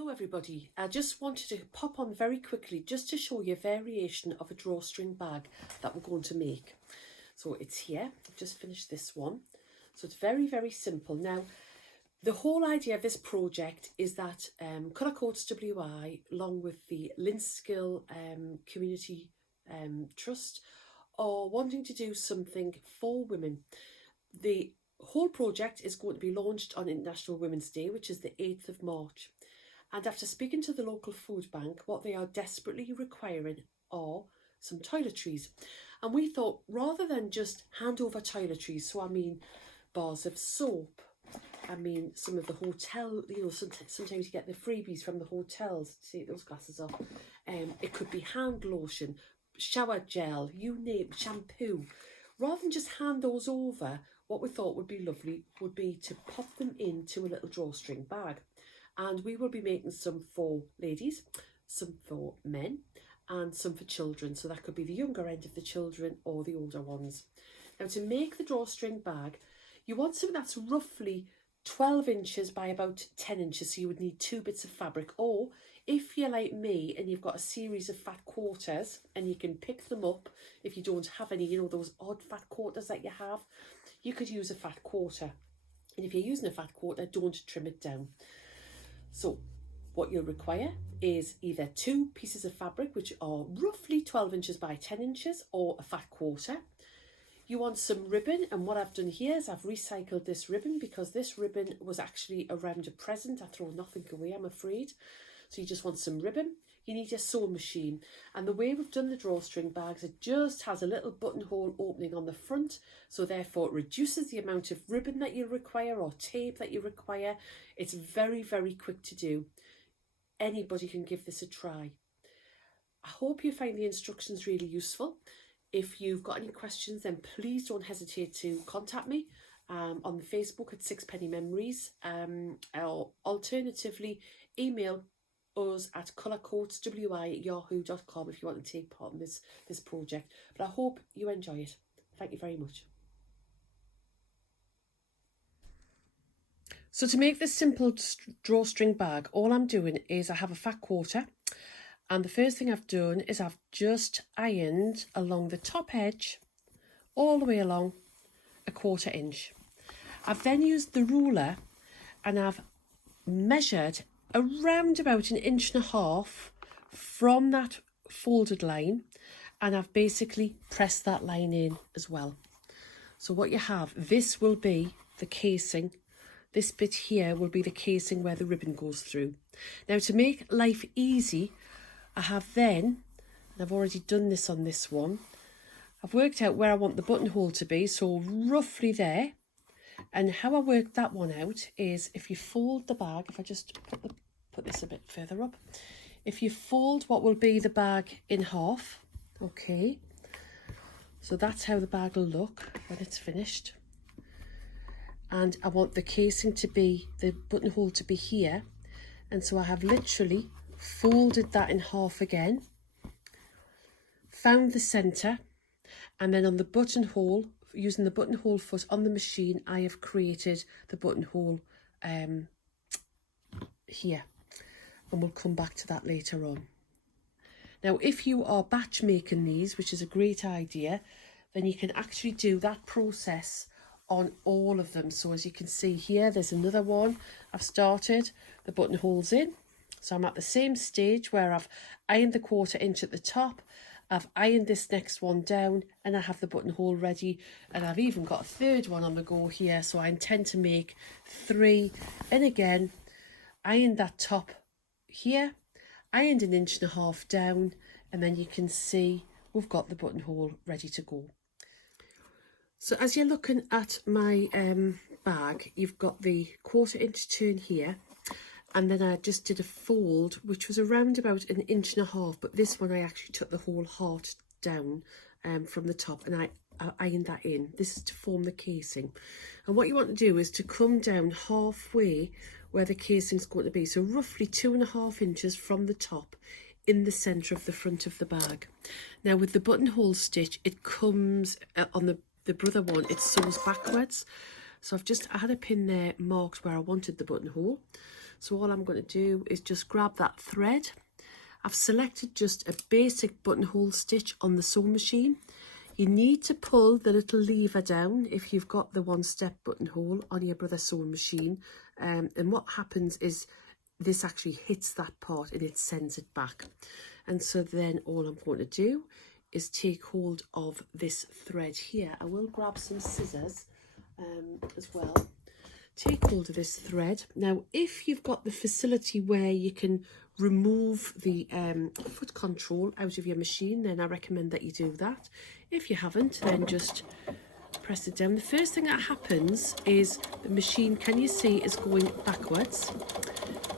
Hello everybody, I just wanted to pop on very quickly just to show you a variation of a drawstring bag that we're going to make. So it's here, I've just finished this one. So it's very simple. Now the whole idea of this project is that Colour Coats WI along with the Linskill Community Trust are wanting to do something for women. The whole project is going to be launched on International Women's Day, which is the 8th of March. And after speaking to the local food bank, what they are desperately requiring are some toiletries. And we thought, rather than just hand over toiletries, so I mean bars of soap, I mean some of the hotel, sometimes you get the freebies from the hotels, take those glasses off. It could be hand lotion, shower gel, you name it, shampoo. Rather than just hand those over, what we thought would be lovely would be to pop them into a little drawstring bag. And we will be making some for ladies, some for men, and some for children. So that could be the younger end of the children or the older ones. Now, to make the drawstring bag, you want something that's roughly 12 inches by about 10 inches. So you would need 2 bits of fabric. Or if you're like me and you've got a series of fat quarters and you can pick them up, if you don't have any, those odd fat quarters that you have, you could use a fat quarter. And if you're using a fat quarter, don't trim it down. So what you'll require is either 2 pieces of fabric, which are roughly 12 inches by 10 inches, or a fat quarter. You want some ribbon, and what I've done here is I've recycled this ribbon because this ribbon was actually around a present. I throw nothing away, I'm afraid. So you just want some ribbon. You need your sewing machine, and the way we've done the drawstring bags, it just has a little buttonhole opening on the front, so therefore it reduces the amount of ribbon that you require or tape that you require. It's very quick to do. Anybody can give this a try. I hope you find the instructions really useful. If you've got any questions, then please don't hesitate to contact me on the Facebook at Sixpenny Memories, or alternatively email us at colourcoatswi@yahoo.com if you want to take part in this project. But I hope you enjoy it. Thank you very much. So to make this simple drawstring bag, all I'm doing is I have a fat quarter, and the first thing I've done is I've just ironed along the top edge all the way along a 1/4 inch. I've then used the ruler and I've measured around about 1.5 inches from that folded line, and I've basically pressed that line in as well. So what you have, this will be the casing. This bit here will be the casing where the ribbon goes through. Now, to make life easy, I have then, and I've already done this on this one, I've worked out where I want the buttonhole to be, so roughly there. And how I worked that one out is if you fold the bag, if I just put this a bit further up, if you fold what will be the bag in half, okay, so that's how the bag will look when it's finished. And I want the casing to be, the buttonhole to be here, and so I have literally folded that in half again, found the centre, and then on the buttonhole, using the buttonhole foot on the machine, I have created the buttonhole here, and we'll come back to that later on. Now, if you are batch making these, which is a great idea, then you can actually do that process on all of them. So as you can see here, there's another one I've started, the buttonholes in. So I'm at the same stage where I've ironed the 1/4 inch at the top, I've ironed this next one down, and I have the buttonhole ready, and I've even got a third one on the go here, so I intend to make 3. And again, ironed that top here, ironed 1.5 inches down, and then you can see we've got the buttonhole ready to go. So as you're looking at my bag, you've got the 1/4 inch turn here, and then I just did a fold, which was around about 1.5 inches, but this one I actually took the whole heart down from the top, and I ironed that in. This is to form the casing. And what you want to do is to come down halfway where the casing's going to be, so roughly 2.5 inches from the top in the centre of the front of the bag. Now with the buttonhole stitch, it comes on the brother one, it sews backwards. So I had a pin there marked where I wanted the buttonhole. So all I'm going to do is just grab that thread. I've selected just a basic buttonhole stitch on the sewing machine. You need to pull the little lever down if you've got the one-step buttonhole on your Brother sewing machine. And what happens is this actually hits that part and it sends it back. And so then all I'm going to do is take hold of this thread here. I will grab some scissors as well. Take hold of this thread. Now, if you've got the facility where you can remove the foot control out of your machine, then I recommend that you do that. If you haven't, then just press it down. The first thing that happens is the machine, can you see, is going backwards.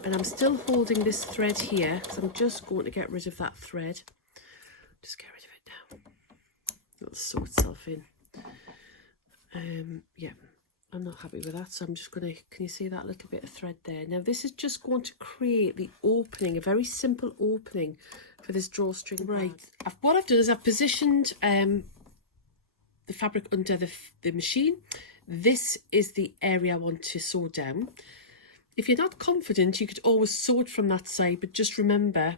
And I'm still holding this thread here because I'm just going to get rid of that thread. Just get rid of it now. It'll sew itself in. Yeah, I'm not happy with that, so I'm just going to, can you see that little bit of thread there? Now this is just going to create the opening, a very simple opening for this drawstring. Right, what I've done is I've positioned the fabric under the machine. This is the area I want to sew down. If you're not confident, you could always sew it from that side, but just remember,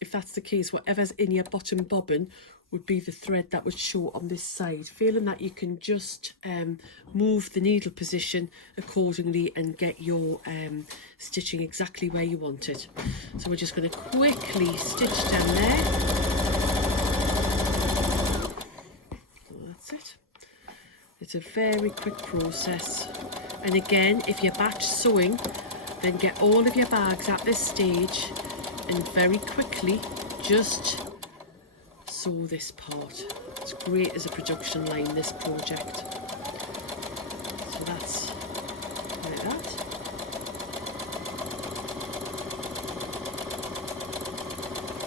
if that's the case, whatever's in your bottom bobbin would be the thread that would show on this side. Feeling that you can just move the needle position accordingly and get your stitching exactly where you want it. So we're just going to quickly stitch down there. So that's it. It's a very quick process. And again, if you're batch sewing, then get all of your bags at this stage and very quickly just sew this part. It's great as a production line, this project. So that's like that.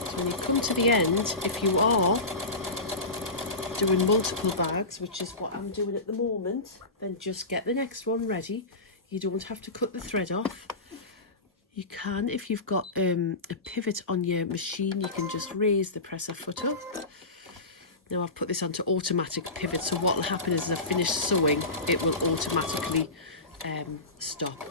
So when you come to the end, if you are doing multiple bags, which is what I'm doing at the moment, then just get the next one ready. You don't have to cut the thread off. You can, if you've got a pivot on your machine, you can just raise the presser foot up. Now I've put this onto automatic pivot, so what will happen is as I finish sewing, it will automatically stop.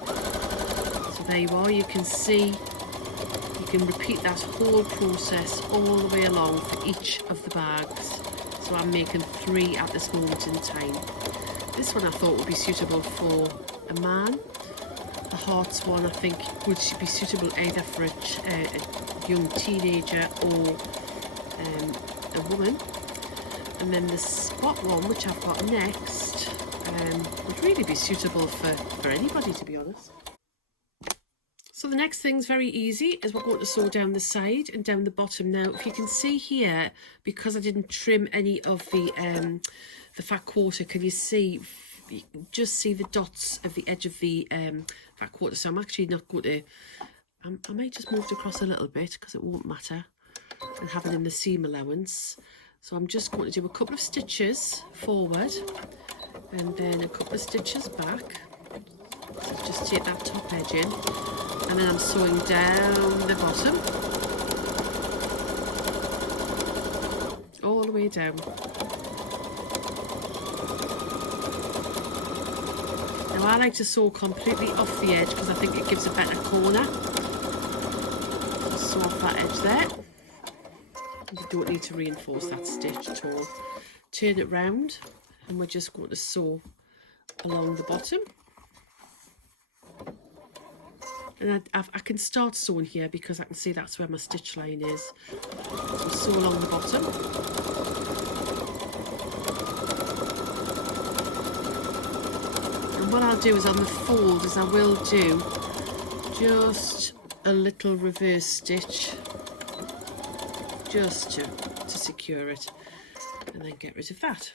So there you are, you can see, you can repeat that whole process all the way along for each of the bags. So I'm making 3 at this moment in time. This one I thought would be suitable for a man. The hearts one I think would be suitable either for a young teenager or a woman. And then the spot one, which I've got next, would really be suitable for anybody, to be honest. So the next thing's very easy, is we're going to sew down the side and down the bottom. Now, if you can see here, because I didn't trim any of the fat quarter, can you see, you can just see the dots of the edge of the fat quarter. So I'm actually not going to, I might just move it across a little bit because it won't matter, and have it in the seam allowance. So I'm just going to do a couple of stitches forward and then a couple of stitches back. So just take that top edge in, and then I'm sewing down the bottom all the way down. Now I like to sew completely off the edge because I think it gives a better corner. Just sew off that edge there. You don't need to reinforce that stitch at all. Turn it round and we're just going to sew along the bottom. And I can start sewing here because I can see that's where my stitch line is. So sew along the bottom. And what I'll do is on the fold is I will do just a little reverse stitch just to secure it, and then get rid of that.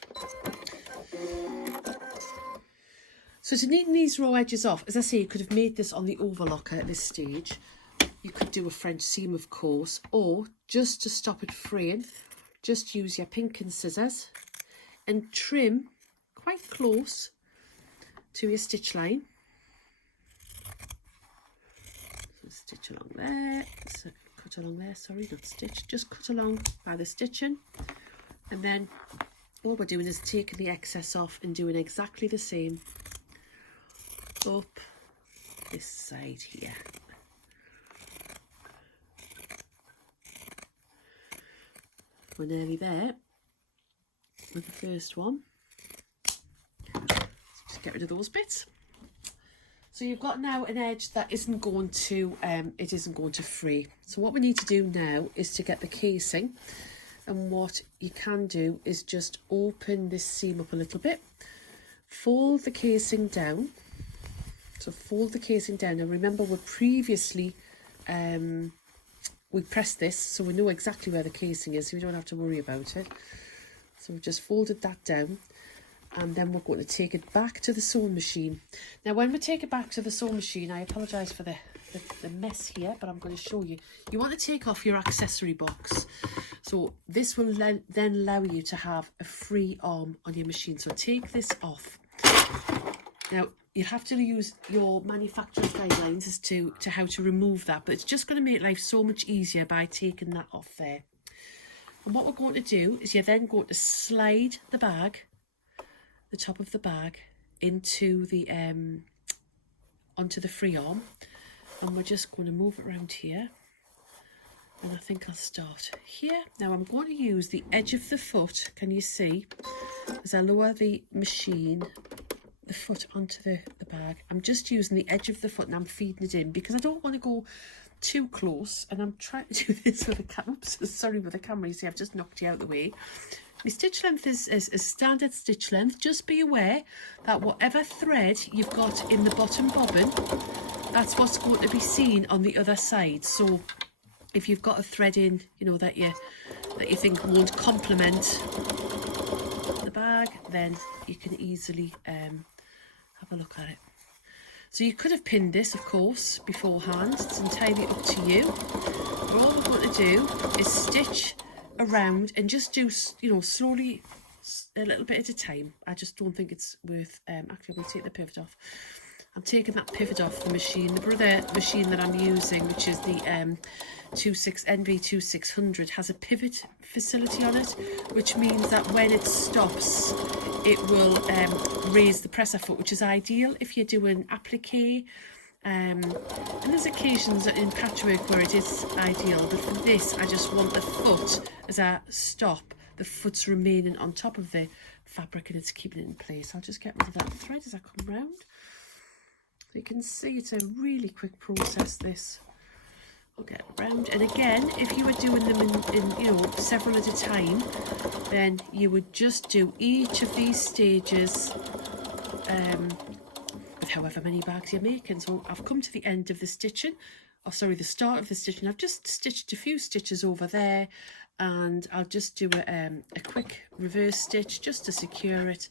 So to neaten these raw edges off, as I say, you could have made this on the overlocker at this stage. You could do a French seam, of course, or just to stop it fraying, just use your pinking scissors and trim quite close to your stitch line. So stitch along there, so cut along there, sorry, not stitch, just cut along by the stitching. And then all we're doing is taking the excess off and doing exactly the same up this side here. We're nearly there with the first one. Just get rid of those bits. So you've got now an edge that isn't going to fray. So what we need to do now is to get the casing, and what you can do is just open this seam up a little bit, fold the casing down. So fold the casing down, and remember we previously we pressed this, so we know exactly where the casing is, so we don't have to worry about it. So we've just folded that down, and then we're going to take it back to the sewing machine. Now when we take it back to the sewing machine, I apologise for the mess here, but I'm going to show you. You want to take off your accessory box. So this will then allow you to have a free arm on your machine. So take this off. Now you have to use your manufacturer's guidelines as to how to remove that, but it's just going to make life so much easier by taking that off there. And what we're going to do is you're then going to slide the bag, the top of the bag, into the onto the free arm, and we're just going to move it around here. And I think I'll start here. Now I'm going to use the edge of the foot, can you see, as I lower the machine, the foot onto the bag. I'm just using the edge of the foot and I'm feeding it in because I don't want to go too close, and I'm trying to do this with the camera. Oops, sorry, with the camera, you see I've just knocked you out of the way. My stitch length is standard stitch length. Just be aware that whatever thread you've got in the bottom bobbin, that's what's going to be seen on the other side. So if you've got a thread in, you know, that you think won't complement the bag, then you can easily have a look at it. So you could have pinned this, of course, beforehand. It's entirely up to you. But all we're going to do is stitch around and just do, you know, slowly, a little bit at a time. I just don't think it's worth, actually I'm going to take the pivot off. I'm taking that pivot off the machine. The brother machine that I'm using, which is the NV2600, has a pivot facility on it, which means that when it stops, it will raise the presser foot, which is ideal if you're doing applique. And there's occasions in patchwork where it is ideal, but for this, I just want the foot, as I stop, the foot's remaining on top of the fabric and it's keeping it in place. I'll just get rid of that thread as I come round. You can see it's a really quick process, this. I'll get around, and again, if you were doing them in you know, several at a time, then you would just do each of these stages with however many bags you're making. So I've come to the end of the stitching, or sorry, the start of the stitching. I've just stitched a few stitches over there, and I'll just do a quick reverse stitch just to secure it,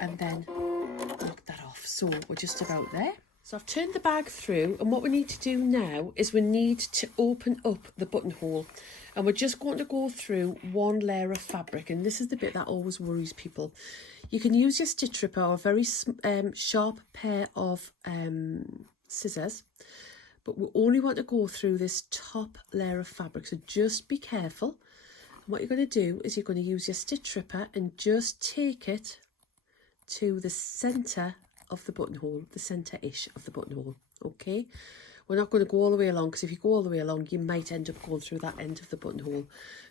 and then knock that off. So we're just about there. So I've turned the bag through, and what we need to do now is we need to open up the buttonhole, and we're just going to go through one layer of fabric, and this is the bit that always worries people. You can use your stitch ripper or a very sharp pair of scissors, but we only want to go through this top layer of fabric, so just be careful. And what you're going to do is you're going to use your stitch ripper and just take it to the centre of the buttonhole, the centre-ish of the buttonhole, okay? We're not going to go all the way along, because if you go all the way along, you might end up going through that end of the buttonhole.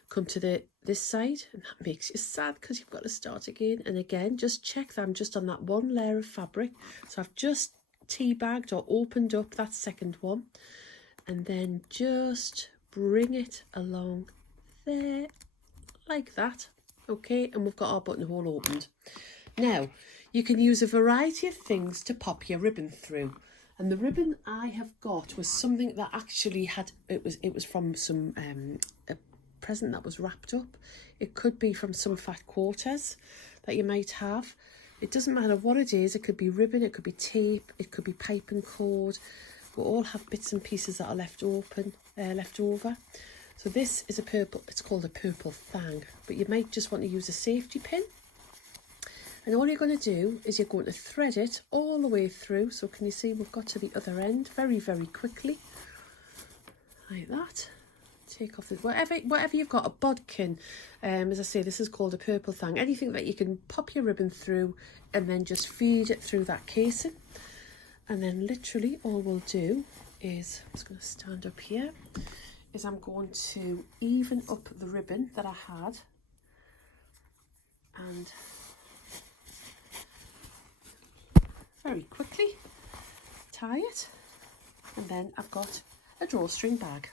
Come to this side, and that makes you sad because you've got to start again. And again, just check that I'm just on that one layer of fabric. So I've just teabagged or opened up that second one, and then just bring it along there, like that, okay? And we've got our buttonhole opened. Now, you can use a variety of things to pop your ribbon through. And the ribbon I have got was something that actually had, it was from some, a present that was wrapped up. It could be from some fat quarters that you might have. It doesn't matter what it is. It could be ribbon, it could be tape, it could be pipe and cord. We all have bits and pieces that are left over. So this is a purple, it's called a purple thang, but you might just want to use a safety pin. And all you're going to do is you're going to thread it all the way through. So can you see we've got to the other end very, very quickly, like that. Take off this, whatever you've got, a bodkin. As I say, this is called a purple thang. Anything that you can pop your ribbon through and then just feed it through that casing. And then literally all we'll do is, I'm just going to stand up here, is I'm going to even up the ribbon that I had and very quickly tie it, and then I've got a drawstring bag.